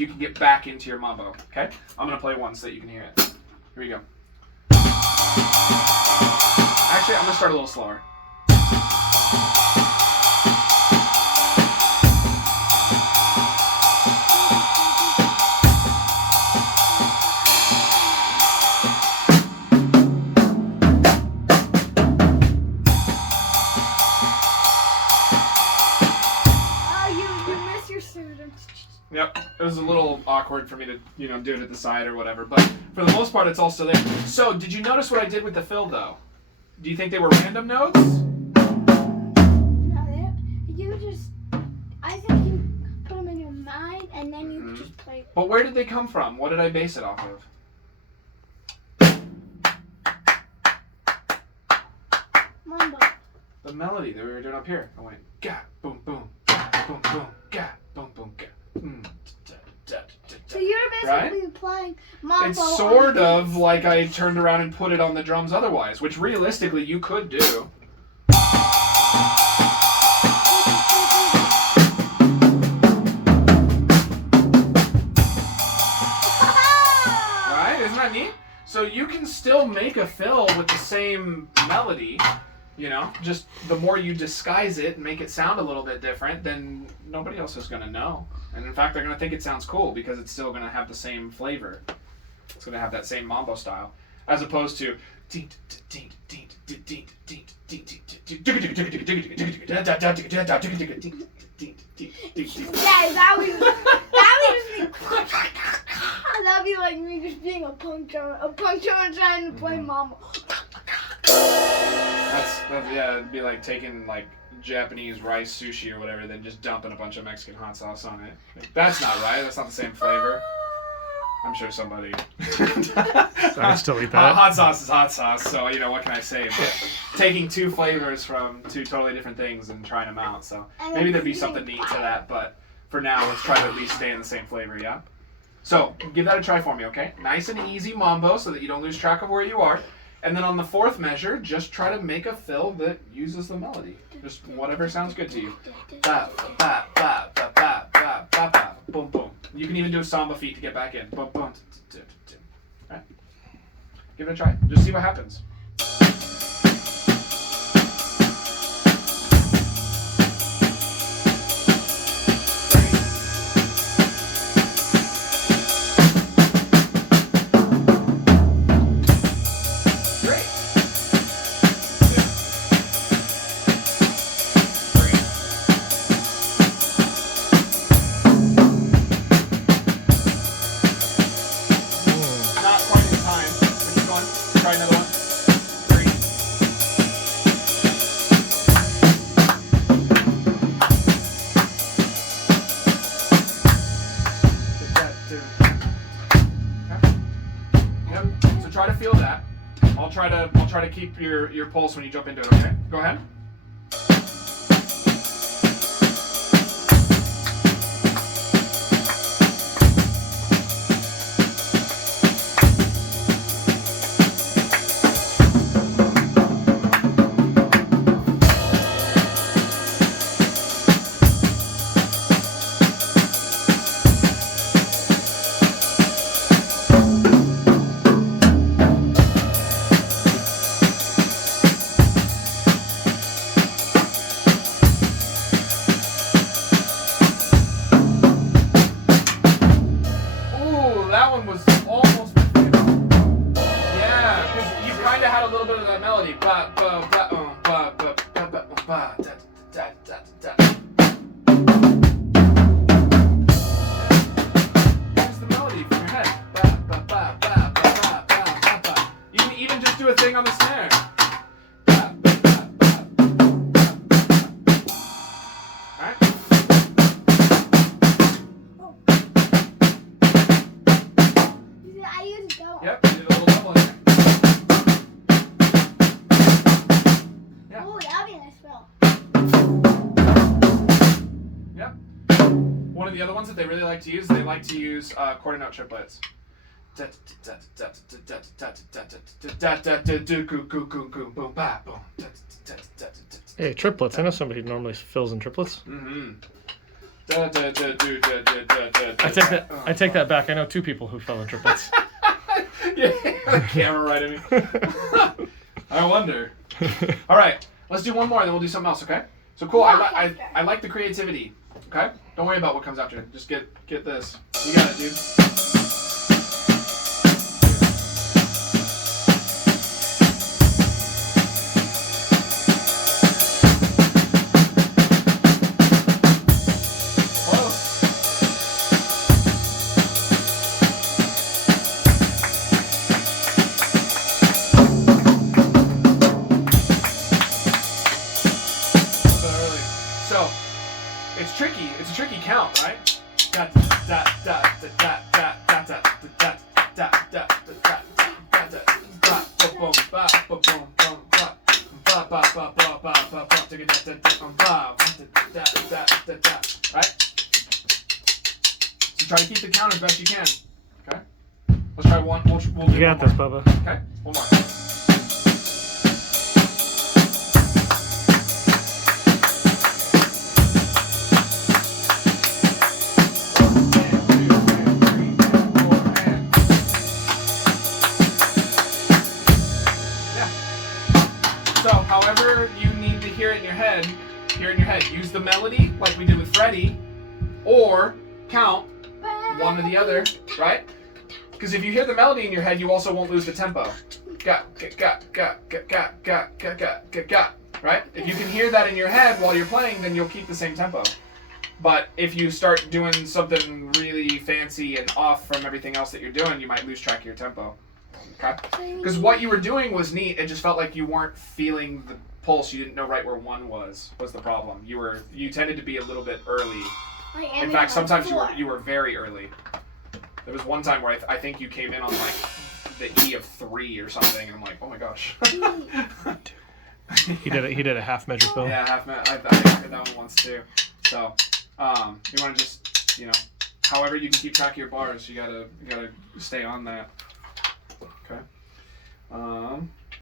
you can get back into your mambo. Okay? I'm going to play one so that you can hear it. Here we go. Actually, I'm going to start a little slower. Yep, it was a little awkward for me to, do it at the side or whatever, but for the most part, it's all still there. So, did you notice what I did with the fill, though? Do you think they were random notes? No, I think you put them in your mind, and then you just play. But where did they come from? What did I base it off of? Mambo. The melody that we were doing up here. I went, ga, boom, boom, ga, boom, boom, ga, boom, boom, ga. So you're basically playing Mambo. It's sort of like I turned around and put it on the drums otherwise, which realistically you could do. Right? Isn't that neat? So you can still make a fill with the same melody. Just the more you disguise it and make it sound a little bit different, then nobody else is going to know. And in fact, they're going to think it sounds cool because it's still going to have the same flavor. It's going to have that same mambo style, as opposed to. Yeah, that'd be like me just being a punk drummer and trying to play Mambo. It'd be like taking Japanese rice sushi or whatever, then just dumping a bunch of Mexican hot sauce on it. That's not right. That's not the same flavor. I'm sure somebody. I still eat that. Hot sauce is hot sauce, so what can I say? But taking two flavors from two totally different things and trying them out. So maybe there'd be something neat to that. But for now, let's try to at least stay in the same flavor. Yeah. So give that a try for me, okay? Nice and easy mambo, so that you don't lose track of where you are. And then on the fourth measure, just try to make a fill that uses the melody. Just whatever sounds good to you. Ba, ba, ba, ba, ba, ba, ba, ba, boom, boom. You can even do a samba feet to get back in. Boom, boom. Right? Give it a try. Just see what happens. Try to feel that. I'll try to keep your pulse when you jump into it, okay? Go ahead. That one was almost my favorite. Yeah, because you kind of had a little bit of that melody. Ba ba ba ba ba ba ba ba da da da da. Here's the melody from your head. Ba ba ba ba ba ba ba ba. You can even just do a thing on the snare. Ba ba ba ba ba ba. All right. Yep, you did a little double in there. Yeah. Oh, that'd be a nice fill. Yep. One of the other ones that they really like to use, they like to use quarter note triplets. Hey, triplets. I know somebody who normally fills in triplets. Mm-hmm. I take that back. I know 2 people who fell in triplets. Yeah, the camera right at me. I wonder. All right, let's do one more, and then we'll do something else. Okay? So cool. I like the creativity. Okay? Don't worry about what comes after. Just get this. You got it, dude. It's tricky. It's a tricky count, right? Right? So try to keep the count as best you can. Okay? Let's try one. We'll do You got one this, more. Bubba. Okay? One more. So, however you need to hear it in your head, use the melody like we did with Freddie, or count one or the other, right? Because if you hear the melody in your head, you also won't lose the tempo. Right? If you can hear that in your head while you're playing, then you'll keep the same tempo. But if you start doing something really fancy and off from everything else that you're doing, you might lose track of your tempo. Okay? Because what you were doing was neat. It just felt like you weren't feeling the pulse. You didn't know right where one was the problem. You tended to be a little bit early. In fact, sometimes you were very early. There was one time where I think you came in on like the E of 3 or something, and I'm like, oh my gosh. He did a half measure fill. Yeah, half measure. I think I did that one once too. So you want to just however you can keep track of your bars, you gotta stay on that. Okay.